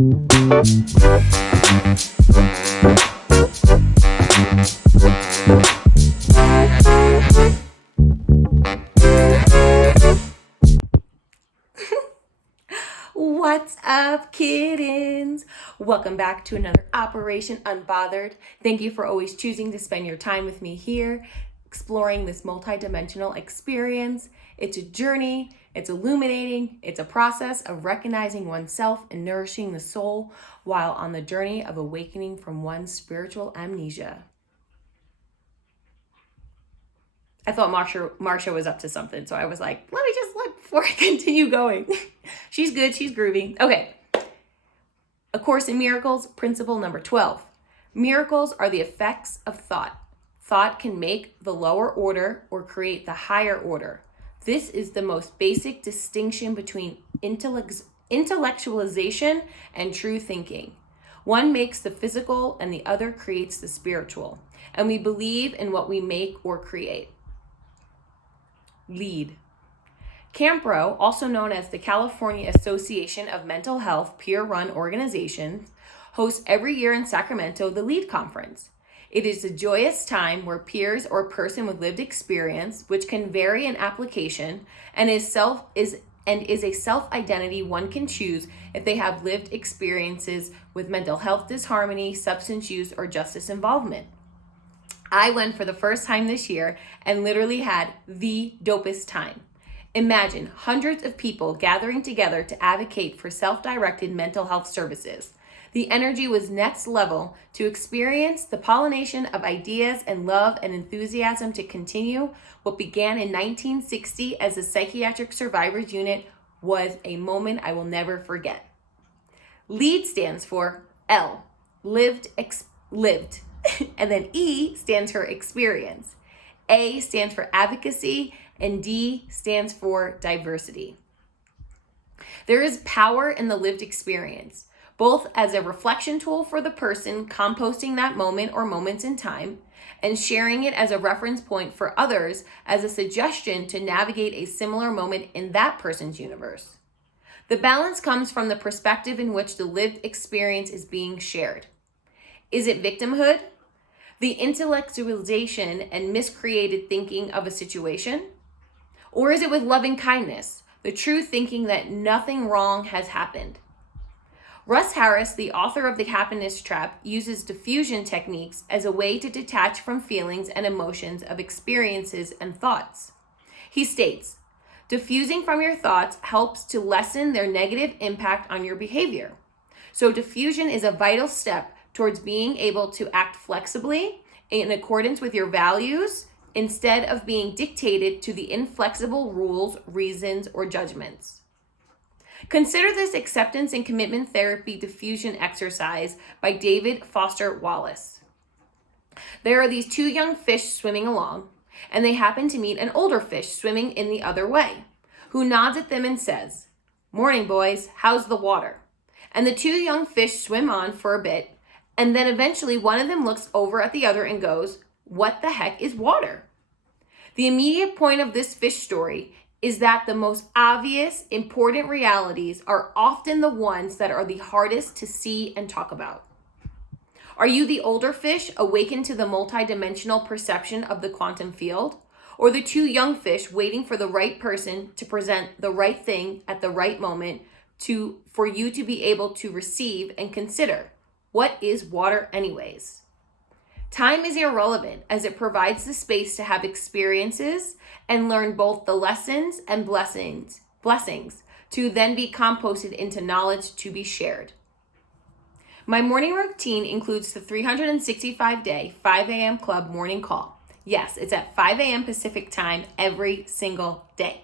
What's up, kittens? Welcome back to another Operation Unbothered. Thank you for always choosing to spend your time with me here, exploring this multidimensional experience. It's a journey, it's illuminating, it's a process of recognizing oneself and nourishing the soul while on the journey of awakening from one's spiritual amnesia. I thought Marsha was up to something, so I was like, let me just look before I continue going. She's good, she's groovy. Okay. A Course in Miracles, principle number 12. Miracles are the effects of thought. Thought can make the lower order or create the higher order. This is the most basic distinction between intellectualization and true thinking. One makes the physical and the other creates the spiritual. And we believe in what we make or create. Lead. CAMPRO, also known as the California Association of Mental Health Peer-Run Organizations, hosts every year in Sacramento the LEAD Conference. It is a joyous time where peers or a person with lived experience, which can vary in application, and is a self-identity one can choose if they have lived experiences with mental health disharmony, substance use, or justice involvement. I went for the first time this year and literally had the dopest time. Imagine hundreds of people gathering together to advocate for self-directed mental health services. The energy was next level to experience the pollination of ideas and love and enthusiasm to continue what began in 1960 as a Psychiatric Survivors Unit was a moment I will never forget. LEAD stands for L, lived. And then E stands for experience. A stands for advocacy, and D stands for diversity. There is power in the lived experience, both as a reflection tool for the person composting that moment or moments in time, and sharing it as a reference point for others as a suggestion to navigate a similar moment in that person's universe. The balance comes from the perspective in which the lived experience is being shared. Is it victimhood? The intellectualization and miscreated thinking of a situation? Or is it with loving kindness, the true thinking that nothing wrong has happened? Russ Harris, the author of The Happiness Trap, uses diffusion techniques as a way to detach from feelings and emotions of experiences and thoughts. He states, diffusing from your thoughts helps to lessen their negative impact on your behavior. So diffusion is a vital step towards being able to act flexibly in accordance with your values instead of being dictated to the inflexible rules, reasons, or judgments. Consider this acceptance and commitment therapy diffusion exercise by David Foster Wallace. There are these two young fish swimming along, and they happen to meet an older fish swimming in the other way, who nods at them and says, "Morning, boys, how's the water?" And the two young fish swim on for a bit, and then eventually one of them looks over at the other and goes, "What the heck is water?" The immediate point of this fish story is that the most obvious, important realities are often the ones that are the hardest to see and talk about. Are you the older fish awakened to the multidimensional perception of the quantum field? Or the two young fish waiting for the right person to present the right thing at the right moment for you to be able to receive and consider? What is water anyways? Time is irrelevant as it provides the space to have experiences and learn both the lessons and blessings to then be composted into knowledge to be shared. My morning routine includes the 365-day 5 a.m. club morning call. Yes, it's at 5 a.m. Pacific time every single day.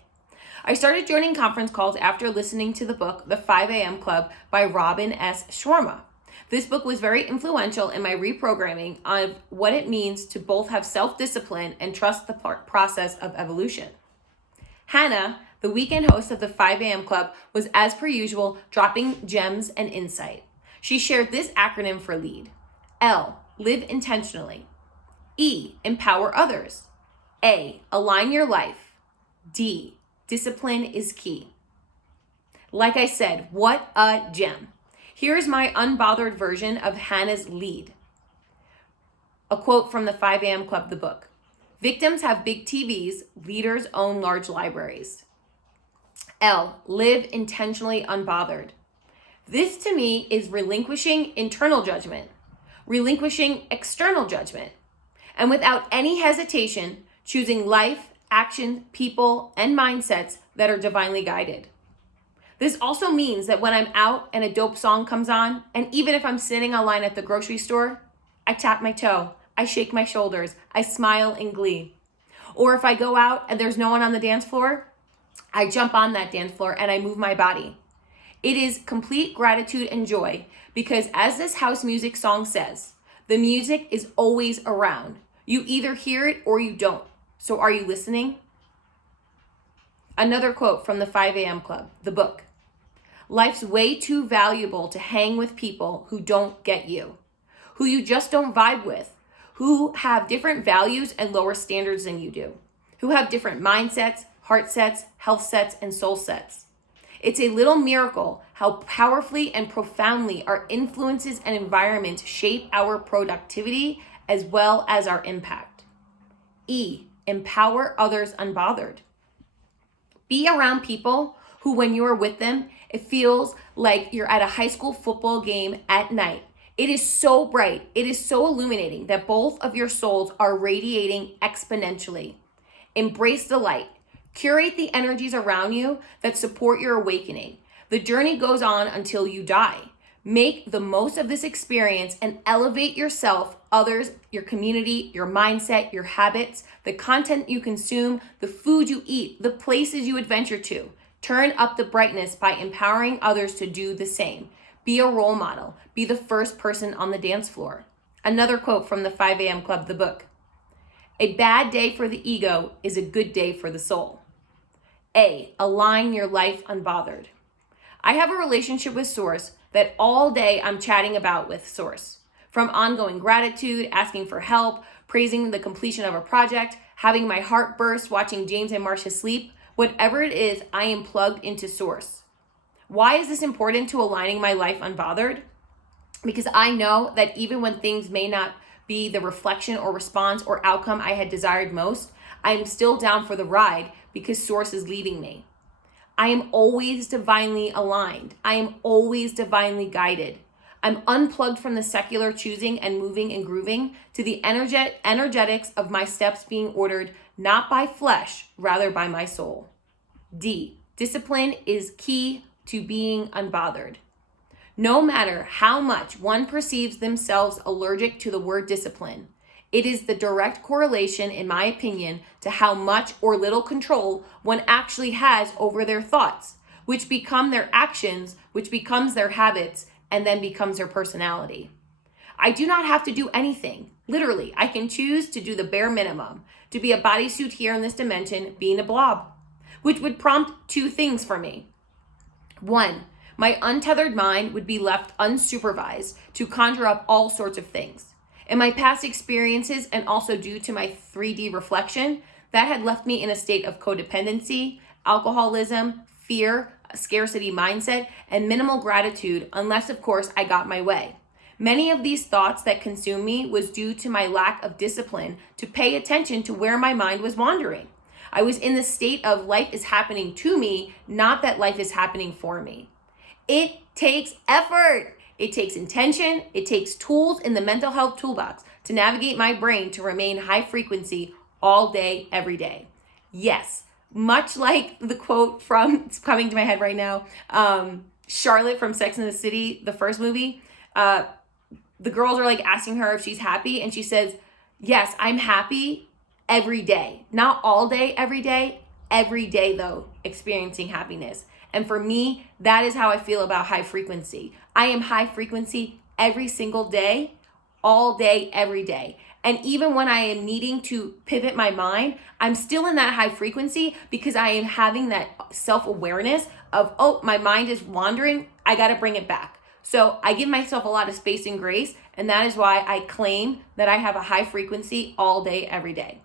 I started joining conference calls after listening to the book, The 5 a.m. Club by Robin S. Sharma. This book was very influential in my reprogramming of what it means to both have self-discipline and trust the process of evolution. Hannah, the weekend host of the 5 a.m. Club, was as per usual dropping gems and insight. She shared this acronym for LEAD. L, live intentionally. E, empower others. A, align your life. D, discipline is key. Like I said, what a gem. Here's my unbothered version of Hannah's lead. A quote from the 5 a.m. Club, the book. Victims have big TVs, leaders own large libraries. L, live intentionally unbothered. This to me is relinquishing internal judgment, relinquishing external judgment, and without any hesitation, choosing life, action, people, and mindsets that are divinely guided. This also means that when I'm out and a dope song comes on, and even if I'm sitting in line at the grocery store, I tap my toe, I shake my shoulders, I smile in glee. Or if I go out and there's no one on the dance floor, I jump on that dance floor and I move my body. It is complete gratitude and joy because, as this house music song says, the music is always around. You either hear it or you don't. So are you listening? Another quote from the 5 a.m. Club, the book. Life's way too valuable to hang with people who don't get you, who you just don't vibe with, who have different values and lower standards than you do, who have different mindsets, heart sets, health sets, and soul sets. It's a little miracle how powerfully and profoundly our influences and environments shape our productivity as well as our impact. E, empower others unbothered. Be around people who, when you are with them, it feels like you're at a high school football game at night. It is so bright, it is so illuminating that both of your souls are radiating exponentially. Embrace the light. Curate the energies around you that support your awakening. The journey goes on until you die. Make the most of this experience and elevate yourself, others, your community, your mindset, your habits, the content you consume, the food you eat, the places you adventure to. Turn up the brightness by empowering others to do the same. Be a role model. Be the first person on the dance floor. Another quote from the 5 a.m. Club, the book. A bad day for the ego is a good day for the soul. A, align your life unbothered. I have a relationship with Source that all day I'm chatting about with Source. From ongoing gratitude, asking for help, praising the completion of a project, having my heart burst watching James and Marcia sleep, whatever it is, I am plugged into Source. Why is this important to aligning my life unbothered? Because I know that even when things may not be the reflection or response or outcome I had desired most, I am still down for the ride because Source is leading me. I am always divinely aligned. I am always divinely guided. I'm unplugged from the secular choosing and moving and grooving to the energetics of my steps being ordered not by flesh, rather by my soul. D, discipline is key to being unbothered. No matter how much one perceives themselves allergic to the word discipline, it is the direct correlation, in my opinion, to how much or little control one actually has over their thoughts, which become their actions, which becomes their habits, and then becomes their personality. I do not have to do anything. Literally, I can choose to do the bare minimum, to be a bodysuit here in this dimension, being a blob, which would prompt two things for me. One, my untethered mind would be left unsupervised to conjure up all sorts of things. In my past experiences, and also due to my 3D reflection, that had left me in a state of codependency, alcoholism, fear, a scarcity mindset, and minimal gratitude, unless, of course, I got my way. Many of these thoughts that consumed me was due to my lack of discipline to pay attention to where my mind was wandering. I was in the state of life is happening to me, not that life is happening for me. It takes effort. It takes intention. It takes tools in the mental health toolbox to navigate my brain to remain high frequency all day, every day. Yes, much like the quote from, it's coming to my head right now, Charlotte from Sex and the City, the first movie, the girls are like asking her if she's happy. And she says, yes, I'm happy every day. Not all day, every day though, experiencing happiness. And for me, that is how I feel about high frequency. I am high frequency every single day, all day, every day. And even when I am needing to pivot my mind, I'm still in that high frequency because I am having that self-awareness of, oh, my mind is wandering. I got to bring it back. So I give myself a lot of space and grace. And that is why I claim that I have a high frequency all day, every day.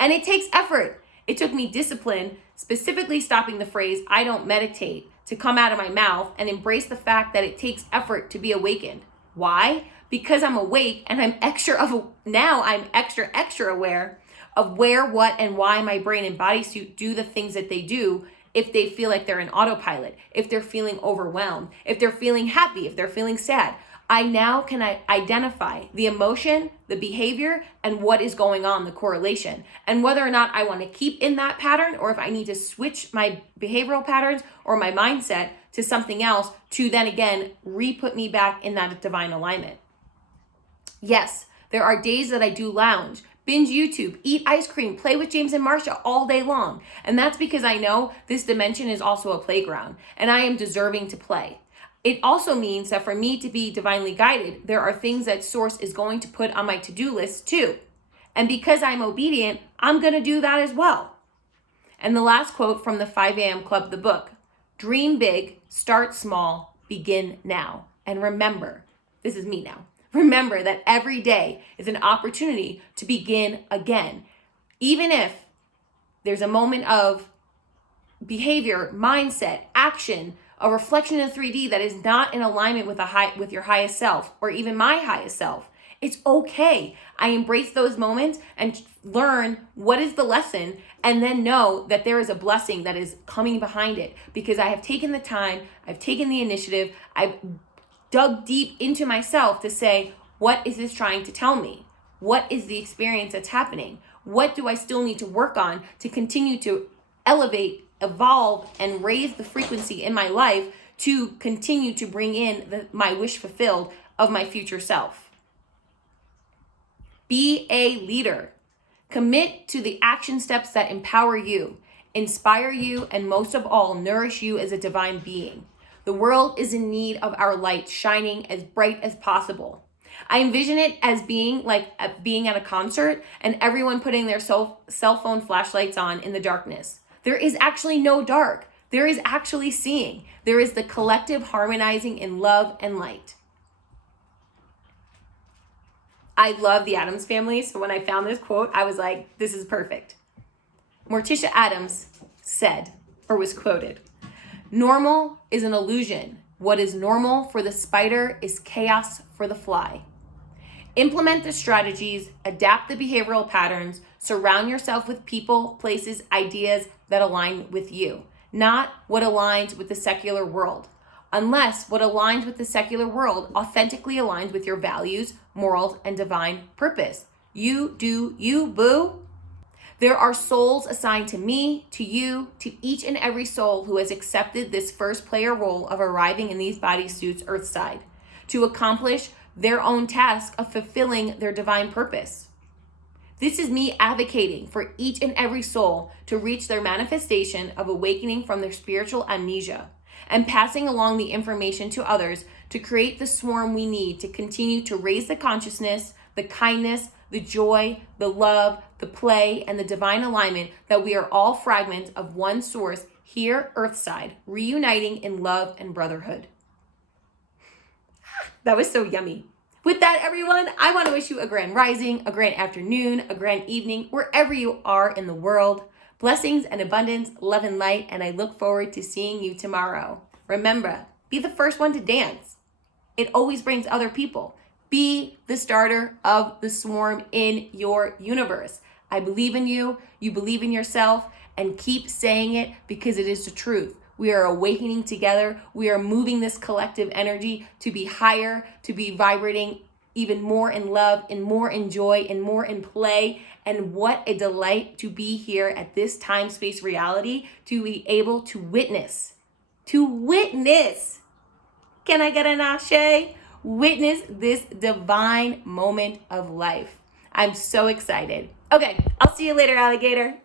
And it takes effort. It took me discipline, specifically stopping the phrase, I don't meditate, to come out of my mouth and embrace the fact that it takes effort to be awakened. Why? Because I'm awake and I'm extra aware of where, what, and why my brain and bodysuit do the things that they do if they feel like they're in autopilot, if they're feeling overwhelmed, if they're feeling happy, if they're feeling sad. I now can identify the emotion, the behavior, and what is going on, the correlation, and whether or not I want to keep in that pattern or if I need to switch my behavioral patterns or my mindset to something else to then again re-put me back in that divine alignment. Yes, there are days that I do lounge, binge YouTube, eat ice cream, play with James and Marcia all day long. And that's because I know this dimension is also a playground and I am deserving to play. It also means that for me to be divinely guided, there are things that Source is going to put on my to-do list too. And because I'm obedient, I'm going to do that as well. And the last quote from the 5 a.m. Club, the book, dream big, start small, begin now. And remember, this is me now. Remember that every day is an opportunity to begin again. Even if there's a moment of behavior, mindset, action, a reflection in 3D that is not in alignment with your highest self or even my highest self, it's okay. I embrace those moments and learn what is the lesson and then know that there is a blessing that is coming behind it because I have taken the time, I've taken the initiative, I've dug deep into myself to say, what is this trying to tell me? What is the experience that's happening? What do I still need to work on to continue to elevate, evolve, and raise the frequency in my life to continue to bring in my wish fulfilled of my future self? Be a leader. Commit to the action steps that empower you, inspire you, and most of all, nourish you as a divine being. The world is in need of our light shining as bright as possible. I envision it as being like being at a concert and everyone putting their cell phone flashlights on in the darkness. There is actually no dark. There is actually seeing. There is the collective harmonizing in love and light. I love the Addams Family, so when I found this quote, I was like, this is perfect. Morticia Addams said, or was quoted, "Normal is an illusion. What is normal for the spider is chaos for the fly." Implement the strategies, adapt the behavioral patterns, surround yourself with people, places, ideas that align with you, not what aligns with the secular world. Unless what aligns with the secular world authentically aligns with your values, morals, and divine purpose. You do you, boo. There are souls assigned to me, to you, to each and every soul who has accepted this first player role of arriving in these bodysuits earthside to accomplish their own task of fulfilling their divine purpose. This is me advocating for each and every soul to reach their manifestation of awakening from their spiritual amnesia and passing along the information to others to create the swarm we need to continue to raise the consciousness, the kindness, the joy, the love, the play, and the divine alignment that we are all fragments of one source here earthside, reuniting in love and brotherhood. That was so yummy. With that, everyone, I want to wish you a grand rising, a grand afternoon, a grand evening, wherever you are in the world. Blessings and abundance, love and light, and I look forward to seeing you tomorrow. Remember, be the first one to dance. It always brings other people. Be the starter of the swarm in your universe. I believe in you, you believe in yourself, and keep saying it because it is the truth. We are awakening together. We are moving this collective energy to be higher, to be vibrating even more in love and more in joy and more in play. And what a delight to be here at this time, space, reality, to be able to witness. Can I get an ashe? Witness this divine moment of life. I'm so excited. Okay, I'll see you later, alligator.